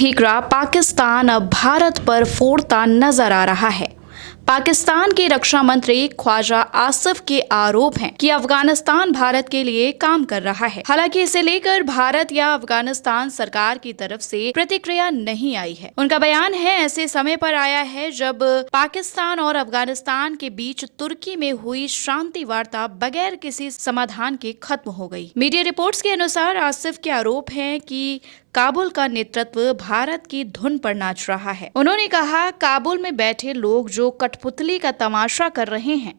ठीकरा पाकिस्तान अब भारत पर फोड़ता नजर आ रहा है। पाकिस्तान के रक्षा मंत्री ख्वाजा आसिफ के आरोप हैं कि अफगानिस्तान भारत के लिए काम कर रहा है। हालांकि इसे लेकर भारत या अफगानिस्तान सरकार की तरफ से प्रतिक्रिया नहीं आई है। उनका बयान है ऐसे समय पर आया है जब पाकिस्तान और अफगानिस्तान के बीच तुर्की में हुई शांति वार्ता बगैर किसी समाधान के खत्म हो गई। मीडिया रिपोर्ट्स के अनुसार आसिफ के आरोप हैं कि काबुल का नेतृत्व भारत की धुन पर नाच रहा है। उन्होंने कहा, काबुल में बैठे लोग जो कठपुतली का तमाशा कर रहे हैं,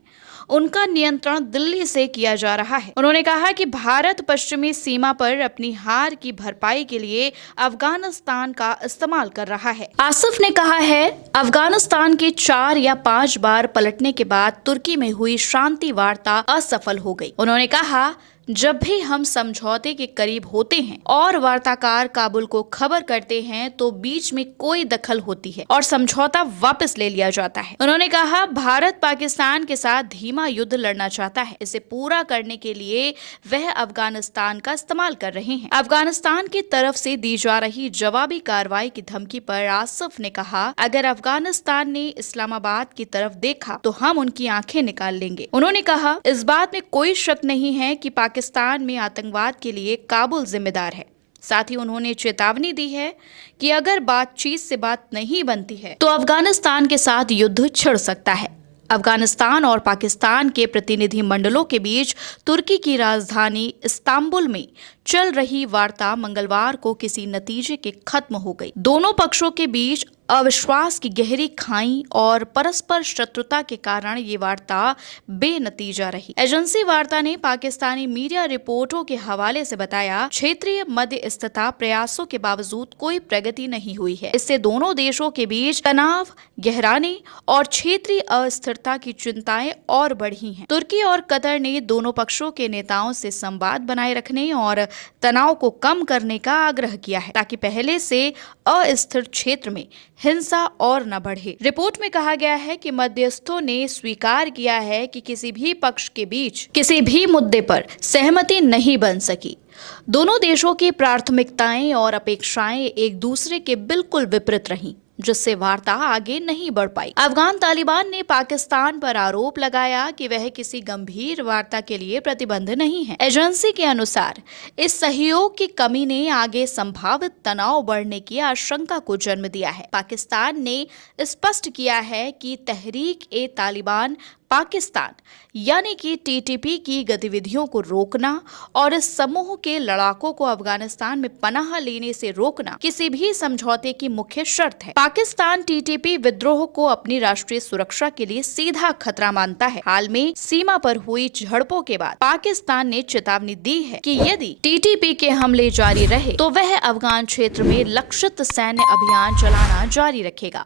उनका नियंत्रण दिल्ली से किया जा रहा है। उन्होंने कहा कि भारत पश्चिमी सीमा पर अपनी हार की भरपाई के लिए अफगानिस्तान का इस्तेमाल कर रहा है। आसिफ ने कहा है, अफगानिस्तान के 4 या 5 बार पलटने के बाद तुर्की में हुई शांति वार्ता असफल हो गई। उन्होंने कहा, जब भी हम समझौते के करीब होते हैं और वार्ताकार काबुल को खबर करते हैं तो बीच में कोई दखल होती है और समझौता वापस ले लिया जाता है। उन्होंने कहा, भारत पाकिस्तान के साथ धीमा युद्ध लड़ना चाहता है। इसे पूरा करने के लिए वह अफगानिस्तान का इस्तेमाल कर रहे हैं। अफगानिस्तान की तरफ से दी जा रही जवाबी कार्रवाई की धमकी पर आसिफ ने कहा, अगर अफगानिस्तान ने इस्लामाबाद की तरफ देखा तो हम उनकी आंखें निकाल लेंगे। उन्होंने कहा, इस बात में कोई शक नहीं है कि पाकिस्तान में आतंकवाद के लिए काबुल जिम्मेदार है। साथ ही उन्होंने चेतावनी दी है कि अगर बातचीत से बात नहीं बनती है तो अफगानिस्तान के साथ युद्ध छिड़ सकता है। अफगानिस्तान और पाकिस्तान के प्रतिनिधि मंडलों के बीच तुर्की की राजधानी इस्तांबुल में चल रही वार्ता मंगलवार को किसी नतीजे के खत्म हो गई। दोनों पक्षों के बीच अविश्वास की गहरी खाई और परस्पर शत्रुता के कारण ये वार्ता बेनतीजा रही। एजेंसी वार्ता ने पाकिस्तानी मीडिया रिपोर्टों के हवाले से बताया, क्षेत्रीय मध्यस्थता प्रयासों के बावजूद कोई प्रगति नहीं हुई है। इससे दोनों देशों के बीच तनाव गहराने और क्षेत्रीय अस्थिरता की चिंताएं और बढ़ी हैं। तुर्की और कतर ने दोनों पक्षों के नेताओं से संवाद बनाए रखने और तनाव को कम करने का आग्रह किया है ताकि पहले से अस्थिर क्षेत्र में हिंसा और न बढ़े। रिपोर्ट में कहा गया है कि मध्यस्थों ने स्वीकार किया है कि किसी भी पक्ष के बीच किसी भी मुद्दे पर सहमति नहीं बन सकी। दोनों देशों की प्राथमिकताएं और अपेक्षाएं एक दूसरे के बिल्कुल विपरीत रहीं, जिससे वार्ता आगे नहीं बढ़ पाई। अफगान तालिबान ने पाकिस्तान पर आरोप लगाया कि वह किसी गंभीर वार्ता के लिए प्रतिबद्ध नहीं है। एजेंसी के अनुसार इस सहयोग की कमी ने आगे संभावित तनाव बढ़ने की आशंका को जन्म दिया है। पाकिस्तान ने स्पष्ट किया है कि तहरीक-ए-तालिबान पाकिस्तान यानी कि टीटीपी की गतिविधियों को रोकना और इस समूह के लड़ाकों को अफगानिस्तान में पनाह लेने से रोकना किसी भी समझौते की मुख्य शर्त है। पाकिस्तान टीटीपी विद्रोह को अपनी राष्ट्रीय सुरक्षा के लिए सीधा खतरा मानता है। हाल में सीमा पर हुई झड़पों के बाद पाकिस्तान ने चेतावनी दी है कि यदि टीटीपी के हमले जारी रहे तो वह अफगान क्षेत्र में लक्षित सैन्य अभियान चलाना जारी रखेगा।